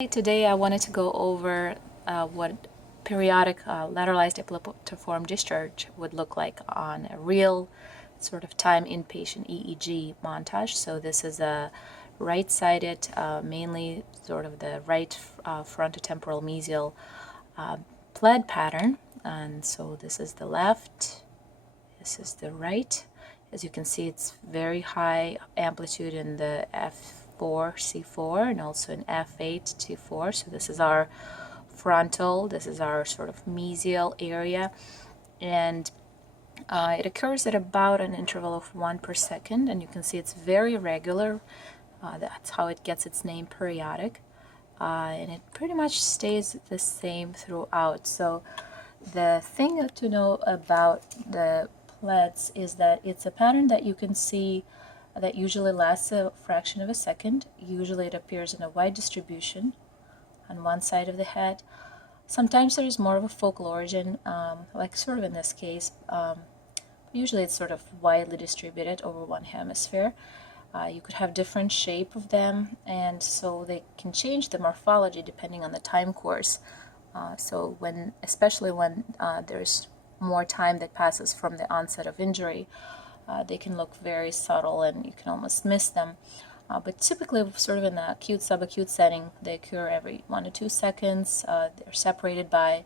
Today I wanted to go over what periodic lateralized epileptiform discharge would look like on a real sort of time inpatient EEG montage. So this is a right-sided, mainly sort of the right frontotemporal mesial PLED pattern. And so this is the left, this is the right. As you can see, it's very high amplitude in the F4, C4, and also in F8, T4. So this is our frontal, this is our sort of mesial area, and it occurs at about an interval of 1 per second, and you can see it's very regular. That's how it gets its name, periodic, and it pretty much stays the same throughout. So the thing to know about the PLEDS is that it's a pattern that you can see that usually lasts a fraction of a second. Usually it appears in a wide distribution on one side of the head. Sometimes there is more of a focal origin, like sort of in this case. Usually it's sort of widely distributed over one hemisphere. You could have different shape of them, and so they can change the morphology depending on the time course. So especially when there's more time that passes from the onset of injury, they can look very subtle and you can almost miss them. But typically, sort of in the acute, subacute setting, they occur every 1 to 2 seconds. They're separated by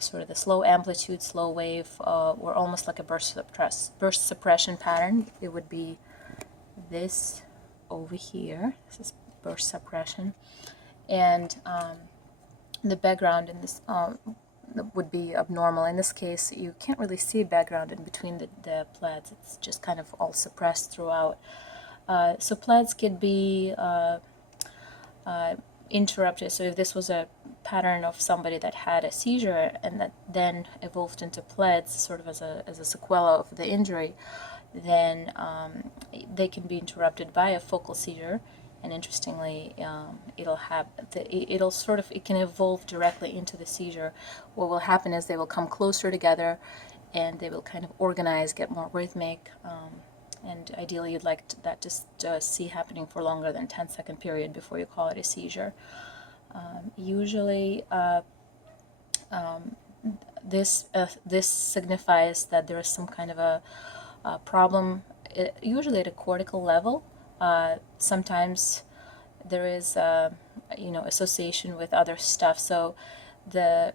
sort of the slow amplitude, slow wave, or almost like a burst suppression pattern. It would be this over here. This is burst suppression. And the background in this would be abnormal. In this case, you can't really see background in between the PLEDS. It's just kind of all suppressed throughout. So PLEDS could be interrupted. So if this was a pattern of somebody that had a seizure and that then evolved into PLEDS, sort of as a sequela of the injury, then they can be interrupted by a focal seizure. And interestingly, it can evolve directly into the seizure. What will happen is they will come closer together, and they will kind of organize, get more rhythmic, and ideally you'd like that to see happening for longer than 10-second period before you call it a seizure. Usually, this signifies that there is some kind of a problem, usually at a cortical level. Sometimes there is, association with other stuff. So the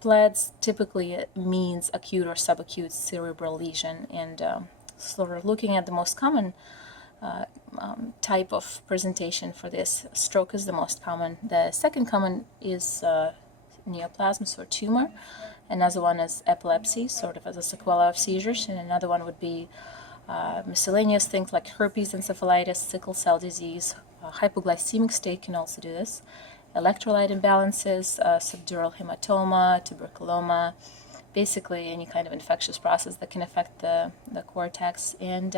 PLEDS typically means acute or subacute cerebral lesion, and sort of looking at the most common type of presentation for this, stroke is the most common. The second common is neoplasms or tumor. Another one is epilepsy, sort of as a sequela of seizures, and another one would be miscellaneous things like herpes, encephalitis, sickle cell disease, hypoglycemic state can also do this, electrolyte imbalances, subdural hematoma, tuberculoma, basically any kind of infectious process that can affect the cortex. And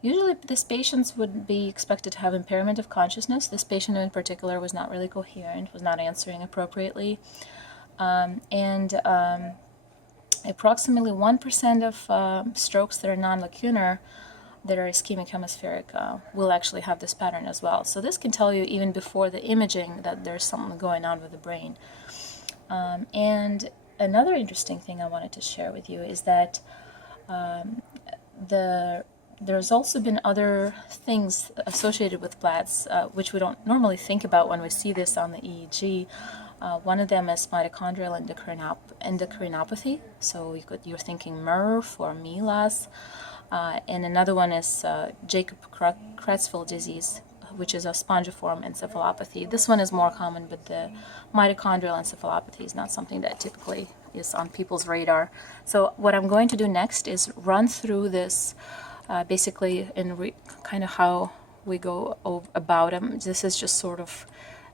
usually these patients would be expected to have impairment of consciousness. This patient in particular was not really coherent, was not answering appropriately, approximately 1% of strokes that are non-lacunar, that are ischemic hemispheric, will actually have this pattern as well. So this can tell you even before the imaging that there's something going on with the brain. And another interesting thing I wanted to share with you is that there's also been other things associated with PLEDS, which we don't normally think about when we see this on the EEG. One of them is mitochondrial endocrinopathy, so you're thinking MERV or MELAS, and another one is Jacob-Creutzfeldt disease, which is a spongiform encephalopathy. This one is more common, but the mitochondrial encephalopathy is not something that typically is on people's radar. So what I'm going to do next is run through this basically in kind of how we go about them. This is just sort of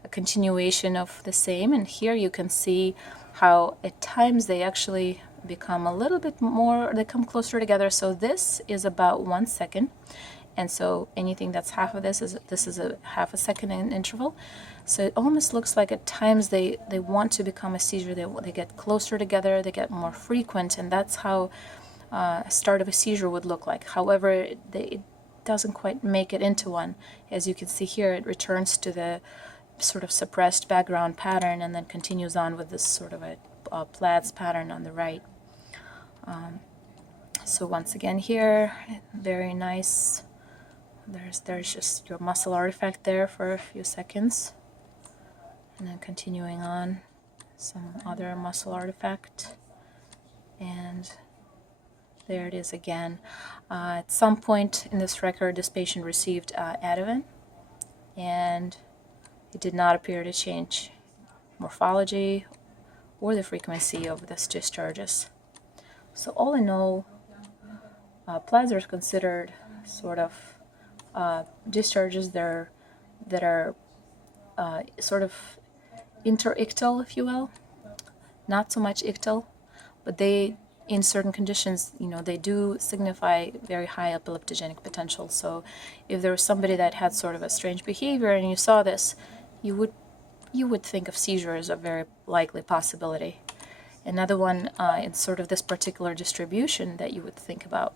a continuation of the same, and here you can see how at times they actually become a little bit more, they come closer together. So this is about 1 second, and so anything that's half of this is a half a second in interval. So it almost looks like at times they want to become a seizure. They get closer together, they get more frequent, and that's how a start of a seizure would look like. However, it doesn't quite make it into one. As you can see here, it returns to the sort of suppressed background pattern and then continues on with this sort of a PLEDS pattern on the right. So once again here, very nice. There's just your muscle artifact there for a few seconds. And then continuing on, some other muscle artifact. And there it is again. At some point in this record, this patient received Ativan, and it did not appear to change morphology or the frequency of these discharges. So all in all, PLEDS are considered sort of discharges that are sort of interictal, if you will, not so much ictal, but they, in certain conditions, they do signify very high epileptogenic potential. So if there was somebody that had sort of a strange behavior and you saw this, you would think of seizure as a very likely possibility. Another one in sort of this particular distribution that you would think about,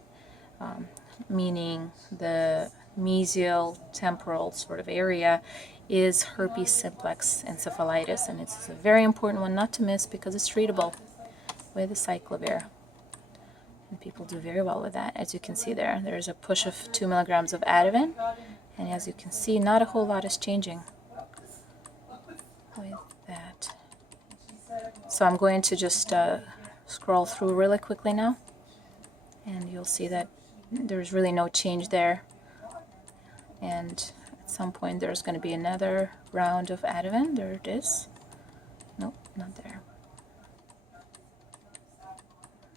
meaning the mesial temporal sort of area, is herpes simplex encephalitis, and it's a very important one not to miss because it's treatable with a cyclovir. And people do very well with that. As you can see there's a push of 2 milligrams of Ativan, and as you can see, not a whole lot is changing with that. So I'm going to just scroll through really quickly now, and you'll see that there's really no change there. And at some point there's going to be another round of Ativan. There it is. Nope, not there.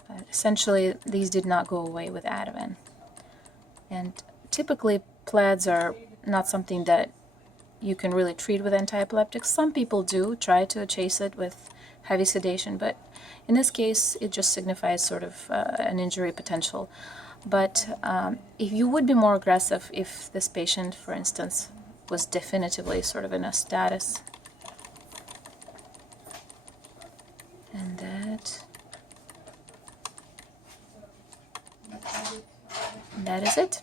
But essentially, these did not go away with Ativan. And typically, PLEDS are not something that you can really treat with antiepileptics. Some people do try to chase it with heavy sedation, but in this case, it just signifies sort of an injury potential. But if you would be more aggressive if this patient, for instance, was definitively sort of in a status. And that is it.